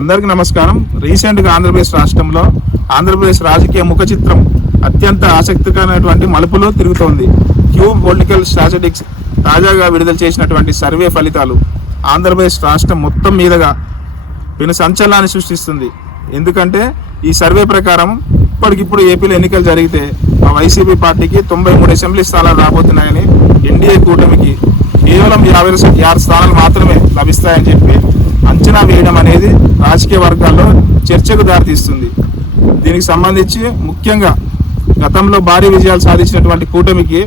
అందరికీ నమస్కారం. రీసెంట్గా ఆంధ్రప్రదేశ్ రాజకీయ ముఖ చిత్రం అత్యంత ఆసక్తికరమైనటువంటి మలుపులో తిరుగుతోంది. క్యూబ్ పొలిటికల్ స్ట్రాటజిక్స్ తాజాగా విడుదల చేసినటువంటి సర్వే ఫలితాలు ఆంధ్రప్రదేశ్ రాష్ట్రం మొత్తం మీదుగా పెను సంచలనాన్ని సృష్టిస్తుంది. ఎందుకంటే ఈ సర్వే ప్రకారం ఇప్పటికిప్పుడు ఏపీలో ఎన్నికలు జరిగితే ఆ వైసీపీ పార్టీకి 93 అసెంబ్లీ స్థానాలు రాబోతున్నాయని, ఎన్డీఏ కూటమికి కేవలం 56 స్థానాలు మాత్రమే లభిస్తాయని చెప్పి అంచనా వేయడం అనేది రాజకీయ వర్గాల్లో చర్చకు దారితీస్తుంది. దీనికి సంబంధించి ముఖ్యంగా గతంలో భారీ విజయాలు సాధించినటువంటి కూటమికి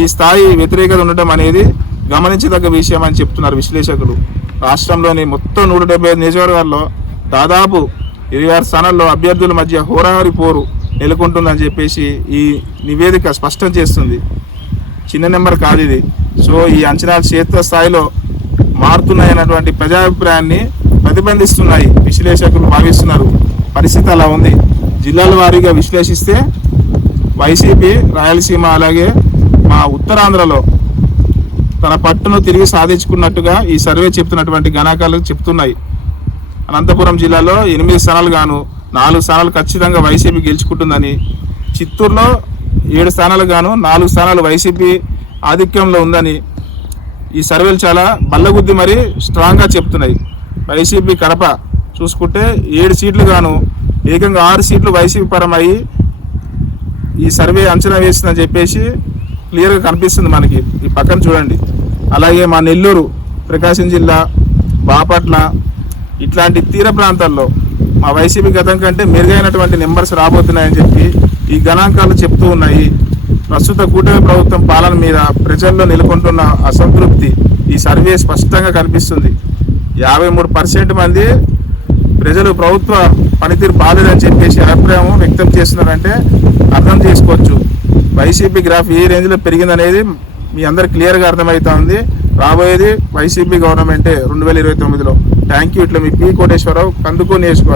ఈ స్థాయి వ్యతిరేకత ఉండటం అనేది గమనించదగ్గ విషయం అని చెప్తున్నారు విశ్లేషకులు. రాష్ట్రంలోని మొత్తం 175 నియోజకవర్గాల్లో దాదాపు 26 స్థానాల్లో అభ్యర్థుల మధ్య హోరాహోరీ పోరు నెలకొంటుందని చెప్పేసి ఈ నివేదిక స్పష్టం చేస్తుంది. చిన్న నెంబర్ కాదు ఇది. సో ఈ అంచనాలు క్షేత్రస్థాయిలో మారుతున్నాయన్నటువంటి ప్రజాభిప్రాయాన్ని ప్రతిబంధిస్తున్నాయి విశ్లేషకులు భావిస్తున్నారు. పరిస్థితి అలా ఉంది. జిల్లాల వారీగా విశ్లేషిస్తే వైసీపీ రాయలసీమ అలాగే మా ఉత్తరాంధ్రలో తన పట్టును తిరిగి సాధించుకున్నట్టుగా ఈ సర్వే చెప్తున్నటువంటి గణాంకాలు చెప్తున్నాయి. అనంతపురం జిల్లాలో 8 స్థానాలు గాను 4 స్థానాలు ఖచ్చితంగా వైసీపీ గెలుచుకుంటుందని, చిత్తూరులో 7 స్థానాలు గాను 4 స్థానాలు వైసీపీ ఆధిక్యంలో ఉందని ఈ సర్వేలు చాలా బల్లగుద్ది మరి స్ట్రాంగ్గా చెప్తున్నాయి. వైసీపీ కడప చూసుకుంటే 7 సీట్లు గాను ఏకంగా 6 సీట్లు వైసీపీ పరమయ్యి ఈ సర్వే అంచనా వేస్తుందని చెప్పేసి క్లియర్గా కనిపిస్తుంది మనకి. ఈ పక్కన చూడండి. అలాగే మా నెల్లూరు, ప్రకాశం జిల్లా, బాపట్ల ఇట్లాంటి తీర ప్రాంతాల్లో మా వైసీపీ గతం కంటే మెరుగైనటువంటి నెంబర్స్ రాబోతున్నాయని చెప్పి ఈ గణాంకాలు చెప్తూ ఉన్నాయి. ప్రస్తుత కూటమి ప్రభుత్వం పాలన మీద ప్రజల్లో నెలకొంటున్న అసంతృప్తి ఈ సర్వే స్పష్టంగా కనిపిస్తుంది. 53% మంది ప్రజలు ప్రభుత్వ పనితీరు బాలేదని చెప్పేసి అభిప్రాయం వ్యక్తం చేస్తున్నారంటే అర్థం చేసుకోవచ్చు వైసీపీ గ్రాఫ్ ఏ రేంజ్లో పెరిగిందనేది మీ అందరికి క్లియర్గా అర్థమవుతుంది. రాబోయేది వైసీపీ గవర్నమెంటే 2029లో. Thank you. ఇట్లా మీ పి కోటేశ్వరరావు, కందుకూరు నియోజకవర్గం.